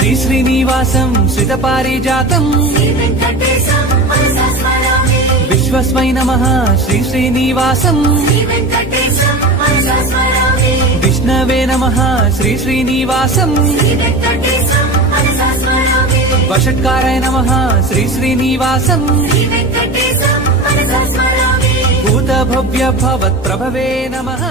శ్రీ శ్రీనివాసం శ్రిత పారిజాతం విశ్వస్మై నమః శ్రీ శ్రీనివాసం విష్ణవే నమః శ్రీ శ్రీనివాసం వషట్కారాయ నమః శ్రీ శ్రీనివాసం భూత భవ్య భవత్ ప్రభవే నమః